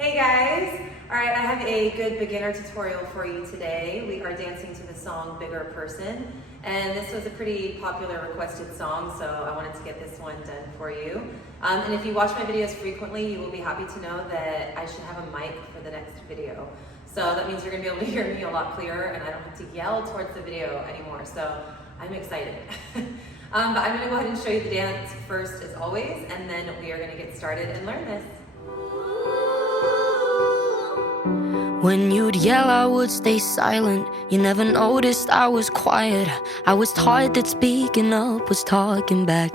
Hey guys! Alright, I have a good beginner tutorial for you today. We are dancing to the song Bigger Person, and this was a pretty popular requested song, so I wanted to get this one done for you. And if you watch my videos frequently, you will be happy to know that I should have a mic for the next video. So that means you're going to be able to hear me a lot clearer, and I don't have to yell towards the video anymore, so I'm excited. But I'm going to go ahead and show you the dance first as always, and then we are going to get started and learn this. When you'd yell, I would stay silent. You never noticed I was quiet. I was taught that speaking up was talking back.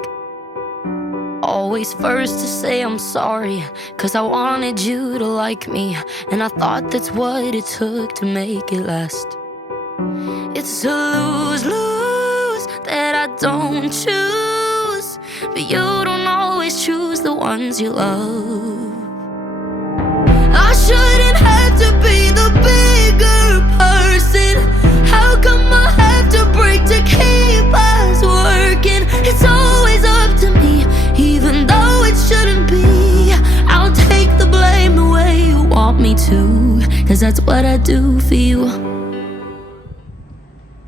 Always first to say I'm sorry, 'cause I wanted you to like me, and I thought that's what it took to make it last. It's a lose-lose that I don't choose, but you don't always choose the ones you love. I shouldn't have to be the bigger person. How come I have to break to keep us working? It's always up to me, even though it shouldn't be. I'll take the blame the way you want me to, 'cause that's what I do for you.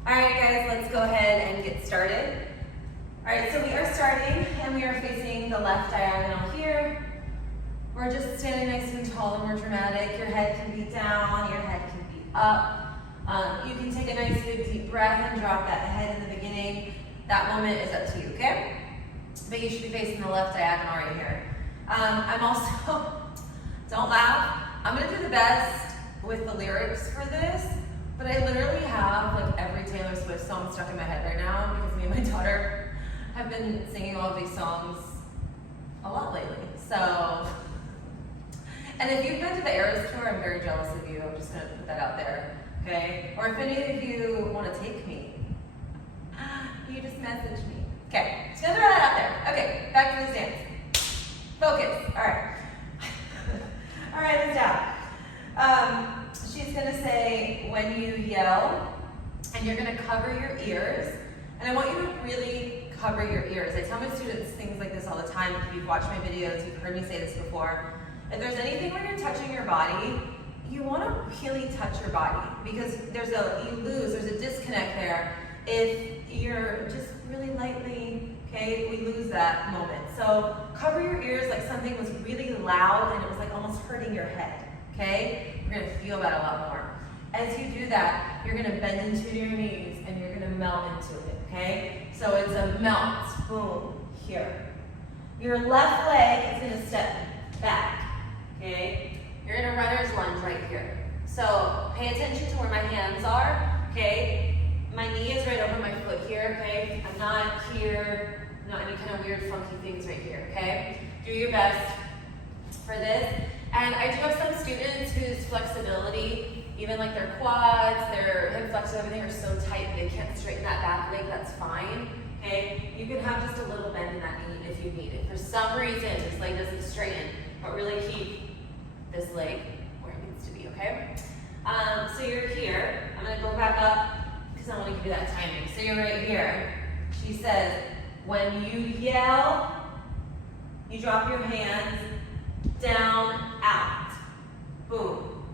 Alright guys, let's go ahead and get started. Alright, so we are starting and we are facing the left diagonal here. We're just standing nice and tall and more dramatic. Your head can be down, your head can be up. You can take a nice big deep breath and drop that head in the beginning. That moment is up to you, okay? But you should be facing the left diagonal right here. I'm also, don't laugh, I'm gonna do the best with the lyrics for this, but I literally have like every Taylor Swift song stuck in my head right now because me and my daughter have been singing all of these songs a lot lately. So, and if you've been to the Eras tour, I'm very jealous of you. I'm just going to put that out there, okay? Or if any of you want to take me, you just message me. Okay, just going to throw that out there. Okay, back to this dance. Focus, all right. All right, let's down. She's going to say, when you yell, and you're going to cover your ears. And I want you to really cover your ears. I tell my students things like this all the time. If you've watched my videos, you've heard me say this before. If there's anything where you're touching your body, you want to really touch your body, because there's a disconnect there if you're just really lightly, okay, we lose that moment. So cover your ears like something was really loud and it was like almost hurting your head, okay? You're going to feel that a lot more. As you do that, you're going to bend into your knees and you're going to melt into it, okay? So it's a melt, boom, here. Your left leg is going to step back. Okay, you're in a runner's lunge right here. So pay attention to where my hands are, okay? My knee is right over my foot here, okay? I'm not here, not any kind of weird funky things right here, okay? Do your best for this. And I do have some students whose flexibility, even like their quads, their hip flexors, everything are so tight they can't straighten that back leg, that's fine, okay? You can have just a little bend in that knee if you need it. For some reason, this leg doesn't straighten, but really keep this leg where it needs to be, okay? So you're here. I'm gonna go back up because I want to give you that timing. So you're right here. She says, when you yell, you drop your hands down, out. Boom.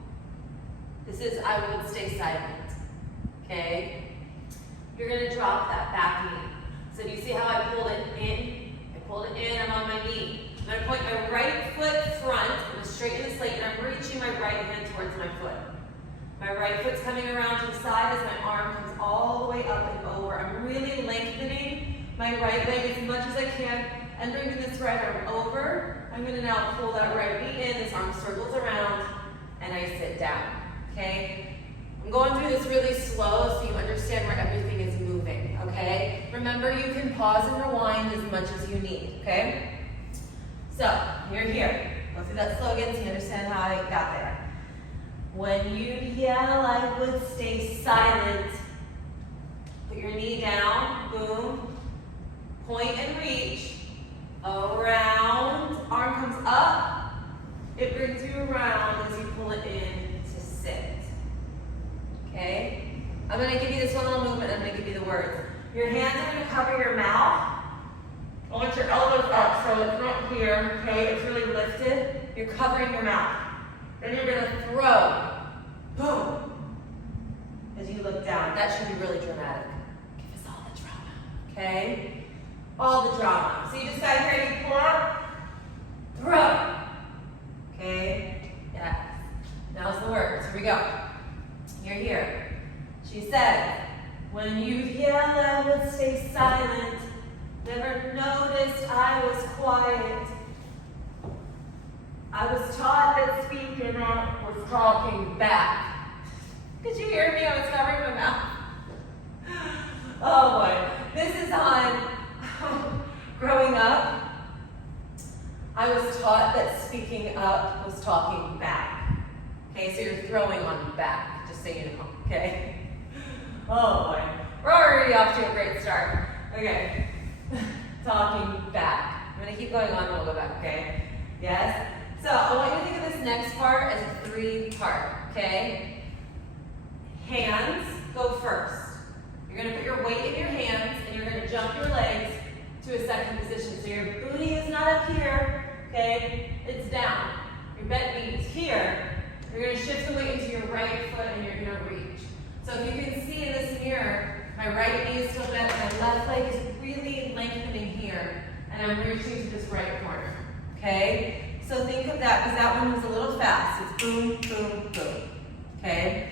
This is I would stay silent, okay? You're gonna drop that back knee. So do you see how I pulled it in? I pulled it in, I'm on my knee. I'm going to point my right foot front, I'm going to straighten the slate, and I'm reaching my right hand towards my foot. My right foot's coming around to the side as my arm comes all the way up and over. I'm really lengthening my right leg as much as I can and bringing this right arm over. I'm going to now pull that right knee in, this arm circles around, and I sit down, okay? I'm going through this really slow so you understand where everything is moving, okay? Remember, you can pause and rewind as much as you need, okay? So, you're here. Go through that slow again so you understand how I got there. When you yell, I would stay silent. Put your knee down, boom. Point and reach. Around, arm comes up. It brings you around as you pull it in to sit. Okay? I'm going to give you this one little movement, I'm going to give you the words. Your hands are going to cover your mouth. I want your elbows up, so it's not here, okay? It's really lifted. You're covering your mouth. Then you're gonna throw. Boom. As you look down. That should be really dramatic. Give us all the drama. Okay? All the drama. So you just got here, you pull up, throw. Okay? Yes. Now's the words. Here we go. You're here. She said, when you'd yell, I would stay silent. Never noticed I was quiet. I was taught that speaking up was talking back. Could you hear me? I was covering my mouth. Oh boy. This is on growing up. I was taught that speaking up was talking back. Okay, so you're throwing on back, just so you know. Okay? Oh boy. We're already off to a great start. Okay. Talking back. I'm going to keep going on and we'll go back, okay? Yes? So I want you to think of this next part as a 3-part, okay? Hands go first. You're going to put your weight in your hands and you're going to jump your legs to a second position. So your booty is not up here, okay? It's down. Your bent knees here. You're going to shift the weight into your right foot and you're going to reach. So if you can see in this mirror, my right knee is still bent, my left leg is really lengthening here, and I'm reaching to this right corner, okay? So think of that, because that one was a little fast. It's boom, boom, boom, okay?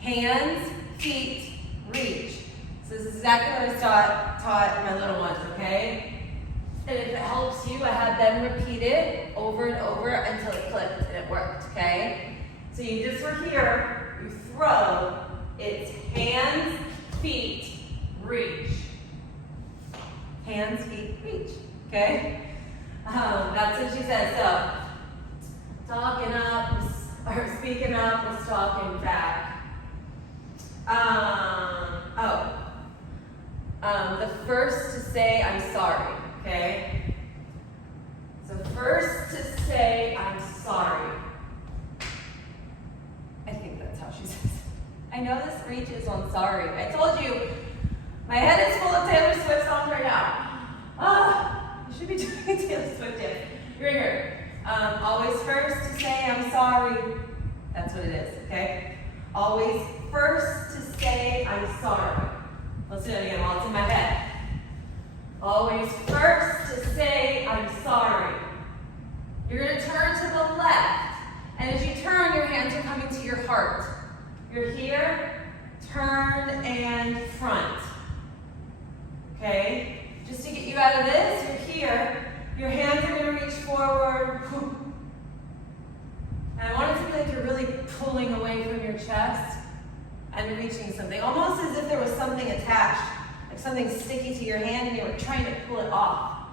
Hands, feet, reach. So this is exactly what I was taught my little ones, okay? And if it helps you, I had them repeat it over and over until it clicked and it worked, okay? So you just were here, you throw, it's hands, feet, reach. Hands, feet, reach, okay? That's what she said. So, talking up, or speaking up, was talking back. The first to say I'm sorry, okay? So first to say I'm sorry. I think that's how she says it. I know this reaches on sorry. I told you, my head is full of Taylor Swift songs right now. You should be doing a Taylor Swift dance. You're here. Always first to say I'm sorry. That's what it is, okay? Always first to say I'm sorry. Let's do it again while it's in my head. Always first to say I'm sorry. You're going to turn to the left. And as you turn, your hands are coming to your heart. You're here, turn, and front. Okay? Just to get you out of this, you're here. Your hands are going to reach forward. And I want it to be like you're really pulling away from your chest and reaching something. Almost as if there was something attached, like something sticky to your hand and you were trying to pull it off.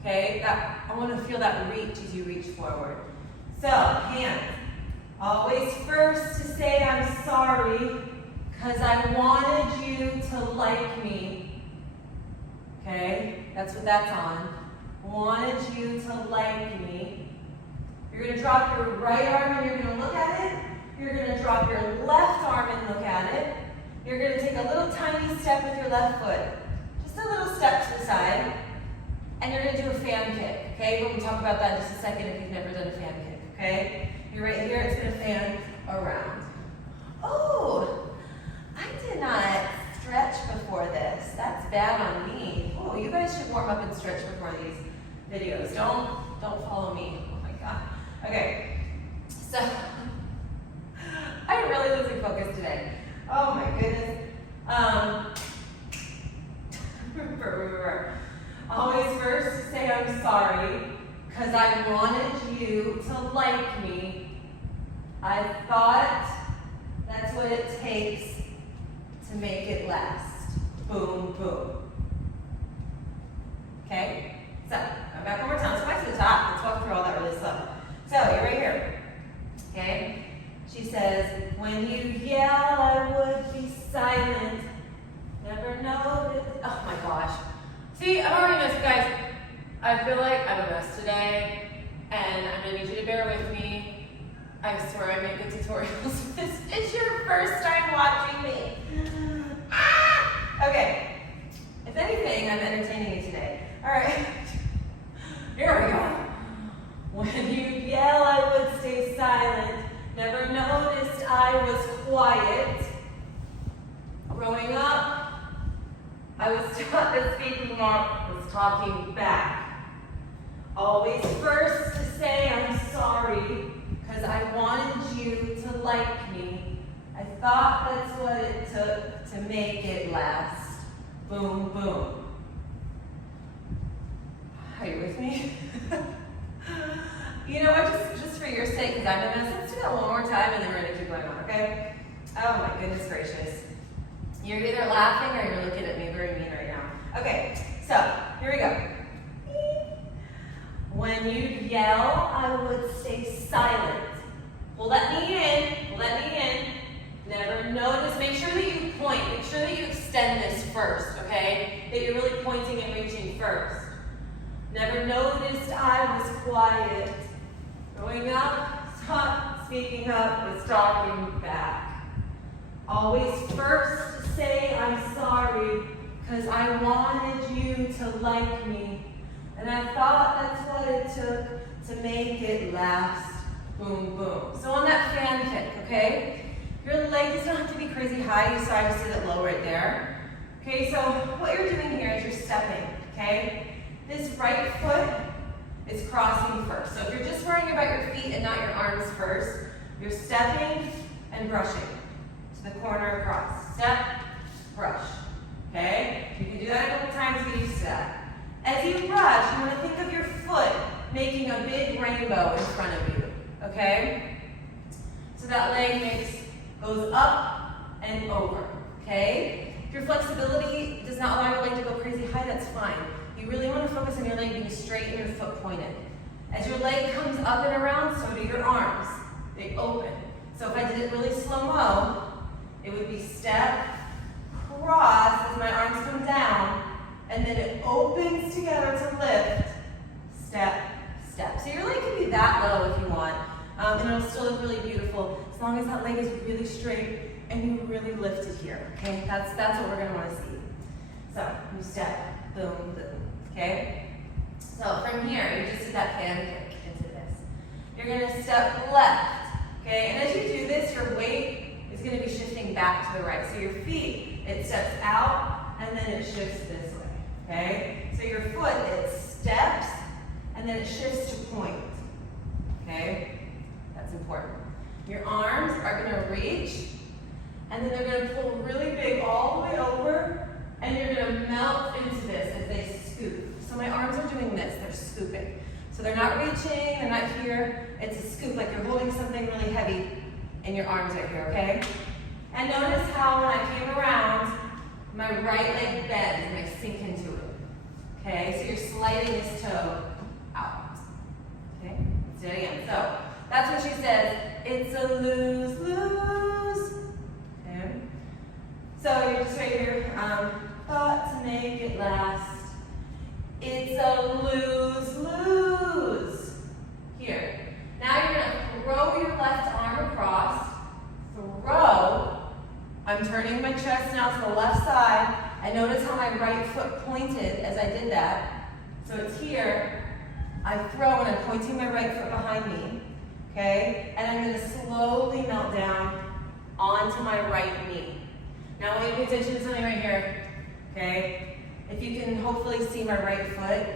Okay? I want to feel that reach as you reach forward. So, hands. Always first to say I'm sorry because I wanted you to like me. Okay? That's what that's on. Wanted you to like me. You're going to drop your right arm and you're going to look at it. You're going to drop your left arm and look at it. You're going to take a little tiny step with your left foot. Just a little step to the side. And you're going to do a fan kick. Okay? We'll talk about that in just a second if you've never done a fan kick. Okay? You're right here. It's going to fan around. Oh, I did not stretch before this. That's bad on me. Oh, you guys should warm up and stretch before these videos. Don't follow me. Oh my God. Okay. So, I'm really losing focus today. Oh my goodness. Remember. Always first to say I'm sorry because I wanted you to like me. I thought that's what it takes to make it last. Boom, boom. Okay? So, go back one more time. Let's go back to the top. Let's walk through all that really slow. So, you're right here. Okay? She says, when you yell, I would be silent. Never noticed. Oh my gosh. See, I've already missed, guys. I feel like I'm a mess today, and I'm gonna need you to bear with me. I swear I make good tutorials. This is your first time watching me. Okay. If anything, I'm entertaining you today. All right. Here we go. When you yell, I would stay silent. I was taught that speaking arm was talking back. Always first to say I'm sorry, because I wanted you to like me. I thought that's what it took to make it last. Boom, boom. Are you with me? You know what, just for your sake, because I'm a mess, let's do that one more time and then we're gonna keep going on, okay? Oh my goodness gracious. You're either laughing or you're looking at me very mean right now. Okay, so here we go. When you'd yell, I would stay silent. Well, let me in, let me in. Never notice, make sure that you point, make sure that you extend this first, okay? That you're really pointing and reaching first. Never noticed I was quiet. Going up, stop, speaking up, was talking back. Always first to say I'm sorry, because I wanted you to like me. And I thought that's what it took to make it last. Boom, boom. So on that fan kick, okay? Your leg does not have to be crazy high. You saw I just did it low right there. Okay, so what you're doing here is you're stepping, okay? This right foot is crossing first. So if you're just worrying about your feet and not your arms first, you're stepping and brushing to the corner across. Step, brush, okay? You can do that a couple times to get used to that. As you brush, you want to think of your foot making a big rainbow in front of you, okay? So that leg goes up and over, okay? If your flexibility does not allow your leg to go crazy high, that's fine. You really want to focus on your leg being straight and your foot pointed. As your leg comes up and around, so do your arms. They open. So if I did it really slow-mo, it would be step, cross as my arms come down, and then it opens together to lift, step, step. So your leg can be that low if you want, and it'll still look really beautiful as long as that leg is really straight and you really lift it here, okay? That's what we're going to want to see. So you step, boom, boom. Okay? So from here, you just did that fan kick into this. You're going to step left. Okay? And as you do this, your weight is going to be shifting back to the right. So your feet, it steps out and then it shifts this way. Okay? So your foot, it steps and then it shifts to point. Okay? That's important. Your arms are going to reach and then they're going to pull really big all the way over and you're going to melt into this as they scoop. So my arms are doing this, they're scooping. So they're not reaching, they're not here, it's a scoop, like you're holding something really heavy and your arms are here, okay? And notice how when I came around, my right leg bends and I sink into it. Okay, so you're sliding this toe out. Okay, let's do it again. So that's when she says, it's a lose-lose. Okay, so you're just right here, thought to make it last. It's a lose-lose. Here. Now you're going to throw your left arm across. Throw. I'm turning my chest now to the left side. And notice how my right foot pointed as I did that. So it's here. I throw and I'm pointing my right foot behind me. Okay? And I'm going to slowly melt down onto my right knee. Now I want you to pay attention to something right here. Okay? If you can hopefully see my right foot,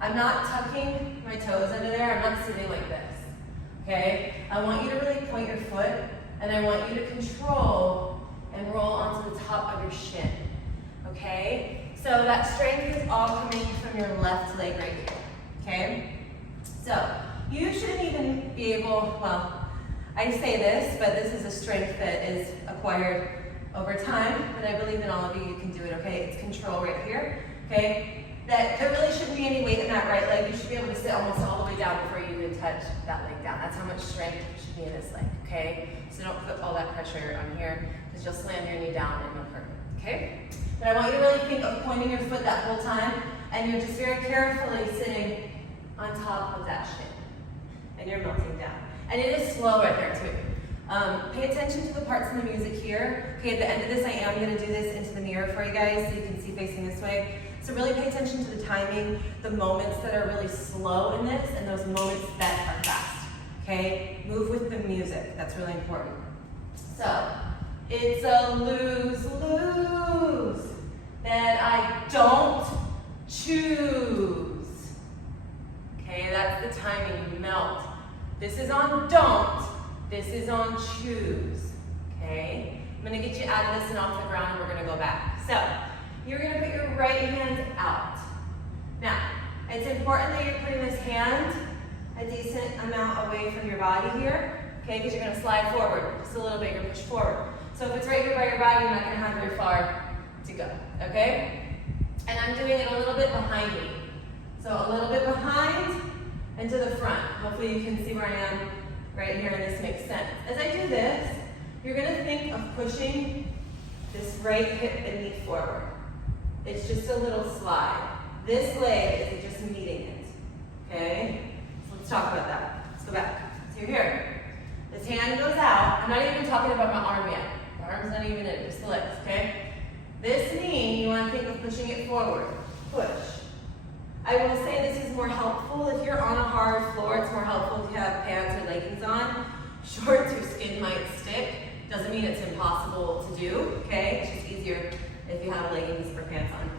I'm not tucking my toes under there, I'm not sitting like this, okay? I want you to really point your foot, and I want you to control and roll onto the top of your shin, okay? So that strength is all coming from your left leg right here, okay? So you shouldn't even be able, well, I say this, but this is a strength that is acquired over time, but I believe in all of you, you can do it, okay? It's control right here, okay? That there really shouldn't be any weight in that right leg. You should be able to sit almost all the way down before you even touch that leg down. That's how much strength should be in this leg, okay? So don't put all that pressure on here because you'll slam your knee down and it'll hurt, okay? But I want you to really think of pointing your foot that whole time and you're just very carefully sitting on top of that shin and you're melting down. And it is slow right there too. Pay attention to the parts in the music here. Okay, at the end of this, I am going to do this into the mirror for you guys so you can see facing this way. So really pay attention to the timing, the moments that are really slow in this, and those moments that are fast. Okay, move with the music. That's really important. So, it's a lose-lose. that I don't choose. Okay, that's the timing, melt. This is on don't, this is on choose. Okay, I'm gonna get you out of this and off the ground, and we're gonna go back. So, you're gonna put your right hand out. Now, it's important that you're putting this hand a decent amount away from your body here, okay, because you're gonna slide forward, just a little bit, you're gonna push forward. So if it's right here by your body, you're not gonna have very far to go, okay? And I'm doing it a little bit behind me. So a little bit behind and to the front. Hopefully you can see where I am right here and this makes sense. As I do this, you're gonna think of pushing this right hip and knee forward. It's just a little slide. This leg is just meeting it, okay? So let's talk about that. Let's go back. So you're here. This hand goes out. I'm not even talking about my arm yet. The arm's not even in it, just the legs, okay? This knee, you want to think of pushing it forward. Push. I will say this is more helpful if you're on a hard floor. It's more helpful if you have pants or leggings on. Shorts, your skin might stick. Doesn't mean it's impossible to do, okay? It's just easier if you have leggings or pants on.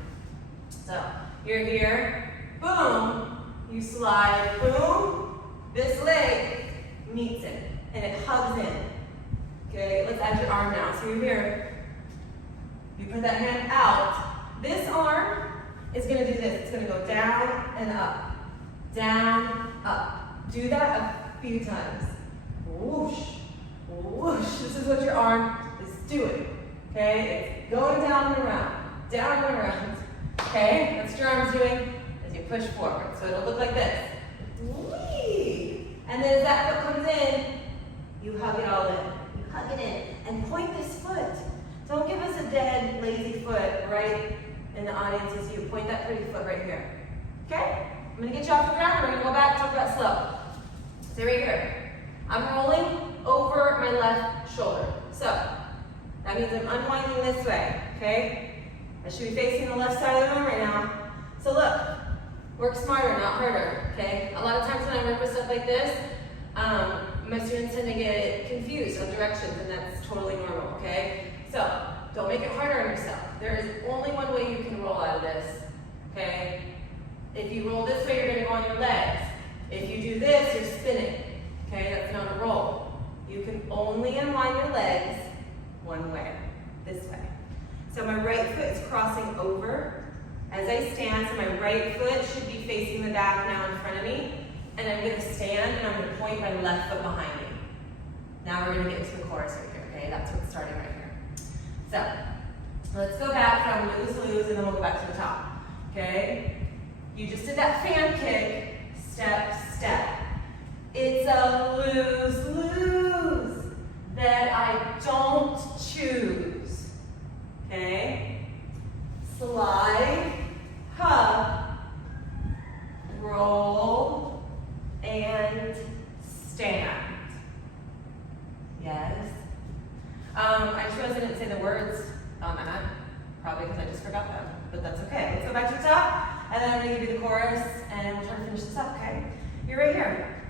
So, you're here, boom, you slide, boom, this leg meets it, and it hugs in. Okay, let's add your arm now. So you're here, you put that hand out. This arm is gonna do this. It's gonna go down and up, down, up. Do that a few times. Whoosh, whoosh. This is what your arm is doing, okay? It's going down and around, okay? That's what your arm's doing as you push forward. So it'll look like this. Whee! And then as that foot comes in, you hug it all in. You hug it in and point this foot. Don't give us a dead, lazy foot right in the audience as you point that pretty foot right here. Okay? I'm gonna get you off the ground. We're gonna go back, talk about slow. So right here, I'm rolling over my left shoulder. So that means I'm unwinding this way, okay? I should be facing the left side of the room right now. So look, work smarter, not harder, okay? A lot of times when I work with stuff like this, my students tend to get confused on directions, and that's totally normal, okay? So, don't make it harder on yourself. There is only one way you can roll out of this, okay? If you roll this way, you're gonna go on your legs. If you do this, you're spinning, okay? That's not a roll. You can only unwind your legs one way, this way. So my right foot is crossing over. As I stand, so my right foot should be facing the back now in front of me. And I'm gonna stand and I'm gonna point my left foot behind me. Now we're gonna get into the chorus right here, okay? That's what's starting right here. So, let's go back from lose, and then we'll go back to the top, okay? You just did that fan kick, step, step. It's a lose that I don't choose, okay? Slide, hug, roll, and stand. Yes. I chose I didn't say the words on that, probably because I just forgot them, but that's okay. Let's go back to the top, and then I'm going to give you the chorus, and we'll try to finish this up, okay? You're right here.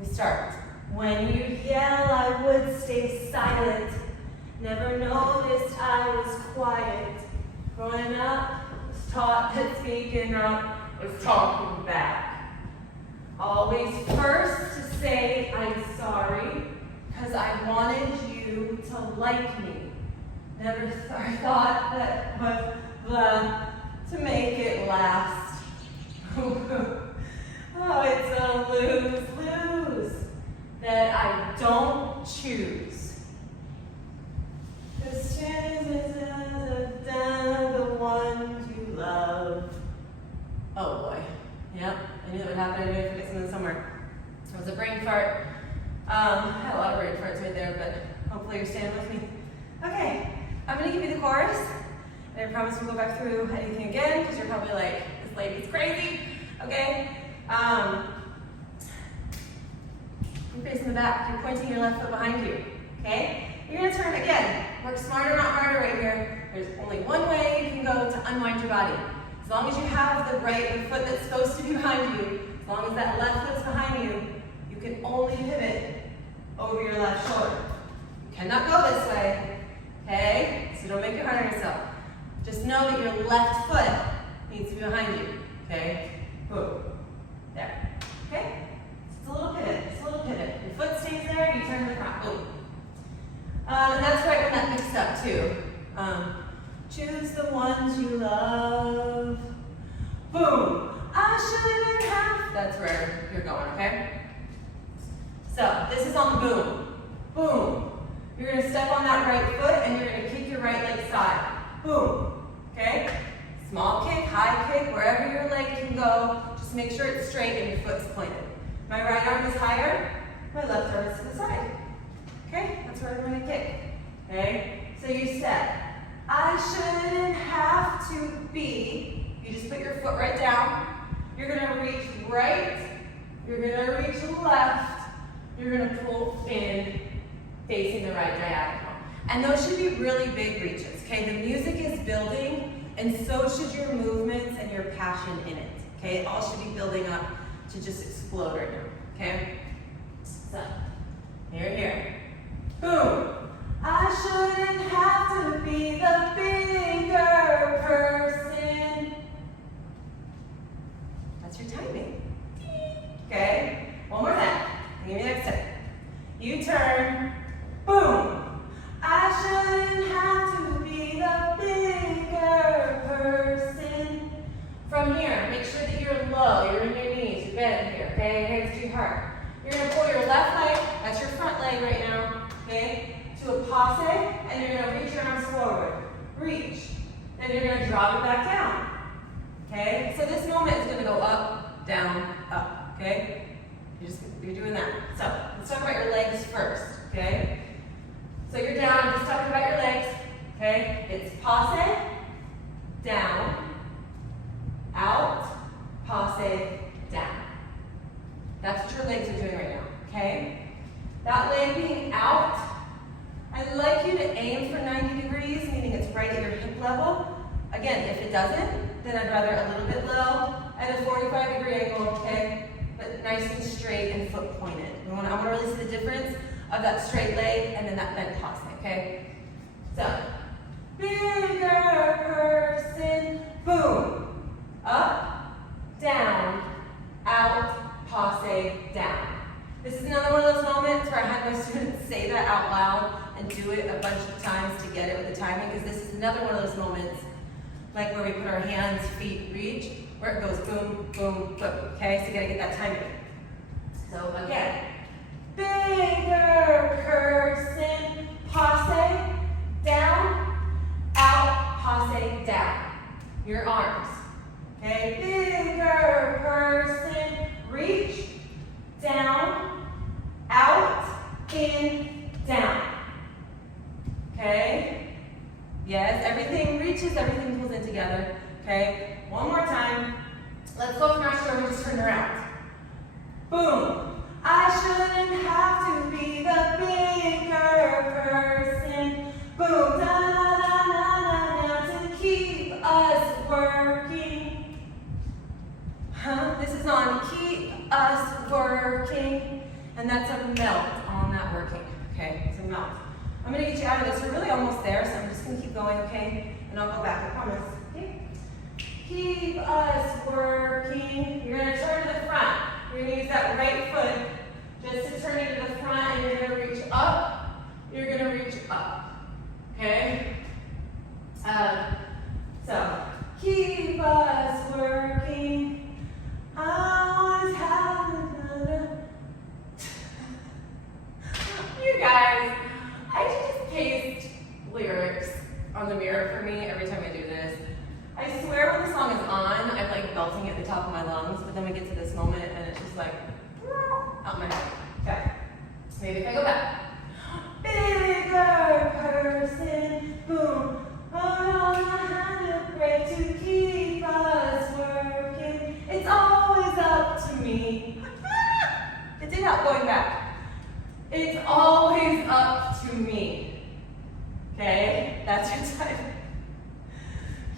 We start. When you yell, I would stay silent. Never noticed I was quiet. Growing up, was taught that speaking up was talking back. Always first to say I'm sorry, because I wanted you to like me. Never thought that was to make it last. Oh, it's a lose-lose that I don't choose. Cause chances are the ones you love. Oh boy. Yep, I knew that would happen. I knew I'd forget something somewhere. It was a brain fart. I had a lot of brain farts right there, but hopefully you're staying with me. Okay, I'm gonna give you the chorus, and I promise we'll go back through anything again, because you're probably like, this lady's crazy, okay? You're facing the back, you're pointing your left foot behind you, okay? You're gonna turn again. Work smarter, not harder right here. There's only one way you can go to unwind your body. As long as you have the foot that's supposed to be behind you, as long as that left foot's behind you, you can only pivot over your left shoulder. You cannot go this way, okay? So don't make it hard on yourself. Just know that your left foot needs to be behind you, okay? Boom. There, okay? It's a little pivot, it's a little pivot. Your foot stays there, you turn to the front, boom. And that's right when that picks up too. Choose the ones you love. Boom. I shouldn't have. That's where you're going, okay? So this is on the boom. Boom. You're gonna step on that right foot and you're gonna kick your right leg side. Boom. Okay? Small kick, high kick, wherever your leg can go. Just make sure it's straight and your foot's pointed. My right arm is higher, my left arm is to the side. Okay? That's where I'm gonna kick. Okay? So you step. I shouldn't have to be. You just put your foot right down. You're gonna reach right. You're gonna reach left. You're gonna pull in, facing the right diagonal. And those should be really big reaches. Okay? The music is building, and so should your movements and your passion in it. Okay? It all should be building up to just explode right now. Okay? So, here. Boom. I shouldn't have to be the bigger person. That's your timing. Okay? One more time. Give me the next step. You turn. Boom. I shouldn't have to be the bigger person. From here, make sure that you're low. You're in your knees. You're bent here. Okay? Your hands to your heart. You're going to pull your left leg. That's your front leg right now. Okay? To a passe, and you're going to reach your arms forward. Reach. Then you're going to drop it back down. Okay? So this moment is going to go up, down, up. Okay? You're doing that. So let's talk about your legs first. Okay? So you're down, just talking about your legs. Okay? It's passe, down, out, passe, down. That's what your legs are doing right now. Okay? That leg being out, I'd like you to aim for 90 degrees, meaning it's right at your hip level. Again, if it doesn't, then I'd rather a little bit low at a 45-degree angle, okay? But nice and straight and foot pointed. I want to really see the difference of that straight leg and then that bent passe, okay? So, bigger person, boom. Up, down, out, passe, down. This is another one of those moments where I had my students say that out loud and do it a bunch of times to get it with the timing, because this is another one of those moments, like where we put our hands, feet, reach, where it goes boom, boom, boom, okay? So you gotta get that timing. So again, bigger person, passe, down, out, passe, down. Your arms, okay? Bigger person, reach, down, out, in, down. Okay? Yes, everything reaches, everything pulls in together. Okay? One more time. Let's go from our shoulder, just turn around. Boom. I shouldn't have to be the bigger person. Boom. Da da da da da to keep us working. This is on keep us working. And that's a melt on that working. Okay? It's a melt. I'm going to get you out of this. We're really almost there, so I'm just going to keep going, okay? And I'll go back, I promise. Okay? Keep us working. You're going to turn to the front. You're going to use that right foot just to turn you to the front, and you're going to reach up. You're going to reach up. Okay? So, keep us working. I always have another. You guys. I should just paste lyrics on the mirror for me every time I do this. I swear when the song is on, I'm like belting at the top of my lungs, but then we get to this moment and it's just like, out my head. Okay. Maybe if I go back. Bigger person, boom. I pray to keep us working. It's always up to me. It did not going back. It's always up to me. Okay? That's your time.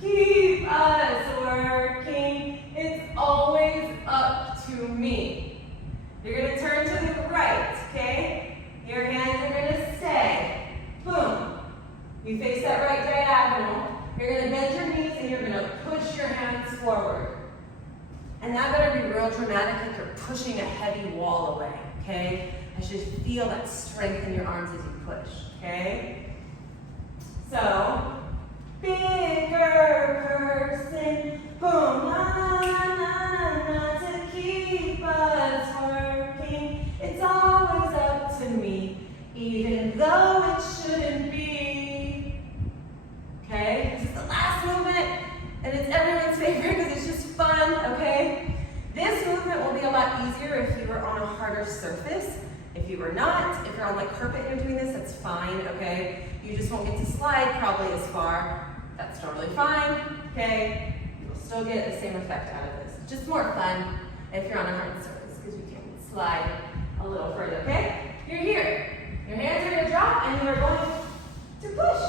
Keep us working. It's always up to me. You're going to turn to the right, okay? Your hands are going to stay. Boom. You face that right diagonal. You're going to bend your should feel that strength in your arms as you push, okay? So, bigger person, boom, na na na na, to keep us working. It's always up to me, even though it shouldn't be. Okay, this is the last movement, and it's everyone's favorite because it's just fun, okay? This movement will be a lot easier if you were on a harder surface. If you were not, if you're on like carpet and you're doing this, that's fine, okay? You just won't get to slide probably as far. That's totally fine, okay? You'll still get the same effect out of this. Just more fun if you're on a hard surface because you can slide a little further, okay? You're here. Your hands are gonna drop and you are going to push.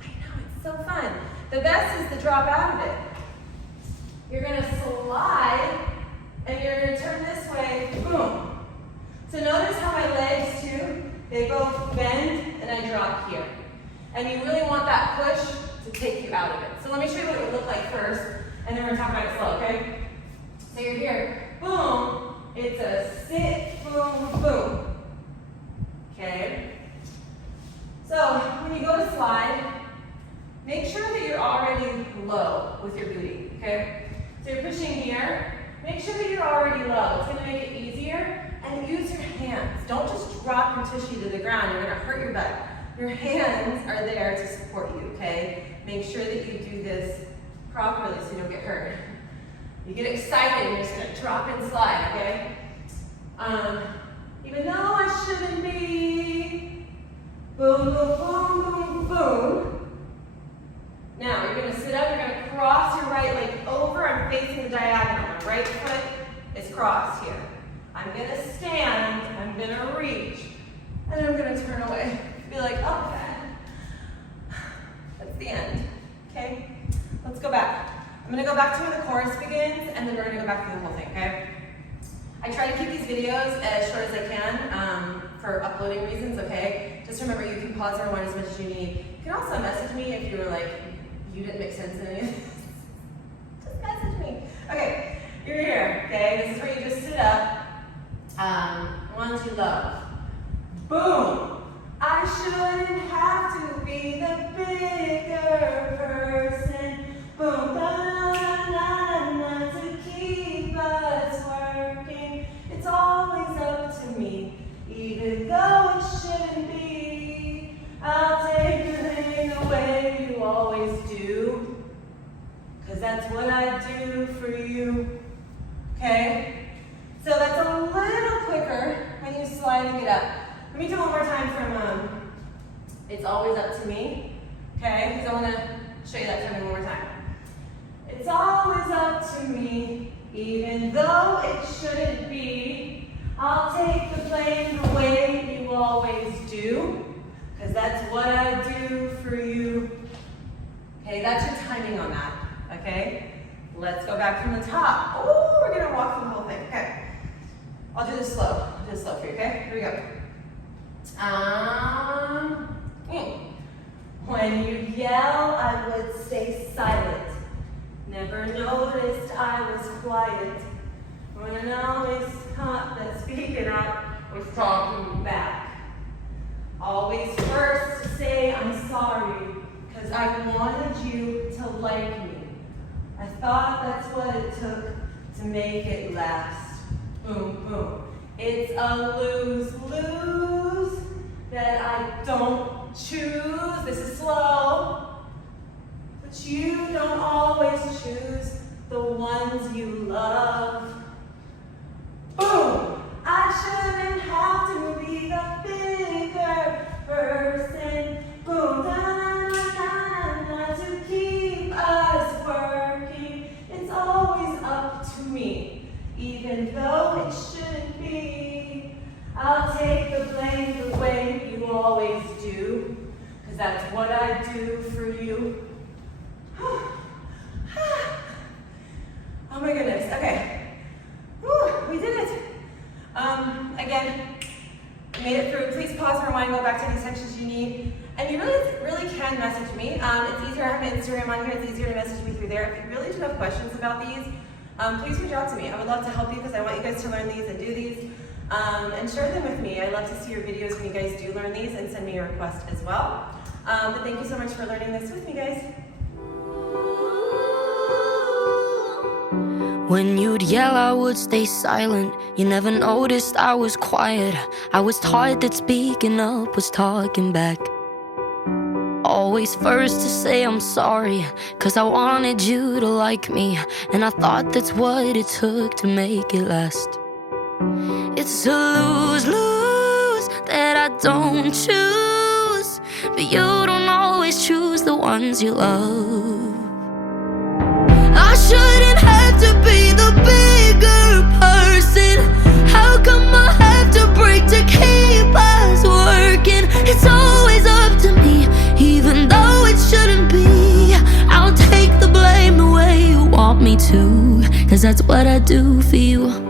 I know, it's so fun. The best is to drop out of it. You're gonna slide and you're gonna turn this way, boom. So notice how my legs too, they both bend and I drop here. And you really want that push to take you out of it. So let me show you what it would look like first, and then we're gonna talk about it slow, okay? So you're here, boom, it's a sit, boom, boom. Okay? So when you go to slide, make sure that you're already low with your booty, okay? So you're pushing here, make sure that you're already low. It's gonna make it easier. And use your hands. Don't just drop your tushy to the ground. You're gonna hurt your butt. Your hands are there to support you, okay? Make sure that you do this properly so you don't get hurt. You get excited and you're just gonna drop and slide, okay? Even though I shouldn't be. Boom, boom, boom, boom, boom. Now you're gonna sit up, you're gonna cross your right leg over. I'm facing the diagonal. My right foot is crossed here. I'm gonna stand, I'm gonna reach, and I'm gonna turn away. Be like, oh, that's the end, okay? Let's go back. I'm gonna go back to where the chorus begins, and then we're gonna go back through the whole thing, okay? I try to keep these videos as short as I can for uploading reasons, okay? Just remember, you can pause or rewind as much as you need. You can also message me if you were like, you didn't make sense in any of this. Just message me. Okay, you're here, okay? This is where you just sit up. Ones you love. Boom! I shouldn't have to be the bigger person. Boom, da na na, to keep us working. It's always up to me, even though it shouldn't be. I'll take everything the way you always do, 'cause that's what I do for you. Okay? So that's a little quicker when you slide and get up. Let me do it one more time from It's Always Up to Me, okay? Because I want to show you that timing one more time. It's always up to me, even though it shouldn't be. I'll take the blame the way you always do, because that's what I do for you. Okay, that's your timing on that, okay? Let's go back from the top. Oh, we're gonna walk through the whole thing, okay? I'll do this slow. I'll do this slow for you, okay? Here we go. When you yell, I would stay silent. Never noticed I was quiet. When I always thought that speaking up was talking back. Always first to say I'm sorry, because I wanted you to like me. I thought that's what it took to make it last. Boom, boom. It's a lose-lose that I don't choose. This is slow. But you don't always choose the ones you love. Boom! I shouldn't have to be the bigger person. Boom, da-na-na-na-na, to keep us working. It's always up to me, even though it shouldn't be. I'll take the blame the way you always do, because that's what I do for you. Oh my goodness, okay. Whew, we did it. Again, made it through. Please pause and rewind, go back to any sections you need. And you really can message me. It's easier, I have my Instagram on here, it's easier to message me through there. If you really do have questions about these, please reach out to me. I would love to help you because I want you guys to learn these and do these. and share them with me. I love to see your videos when you guys do learn these, and send me a request as well. But thank you so much for learning this with me, guys. When you'd yell, I would stay silent. You never noticed I was quiet. I was taught that speaking up was talking back. Always first to say I'm sorry, 'cause I wanted you to like me, and I thought that's what it took to make it last. It's a lose-lose that I don't choose, but you don't always choose the ones you love. I shouldn't have to be the bigger person. How come I have to break to keep us working? It's always up to me, even though it shouldn't be. I'll take the blame the way you want me to, 'cause that's what I do for you.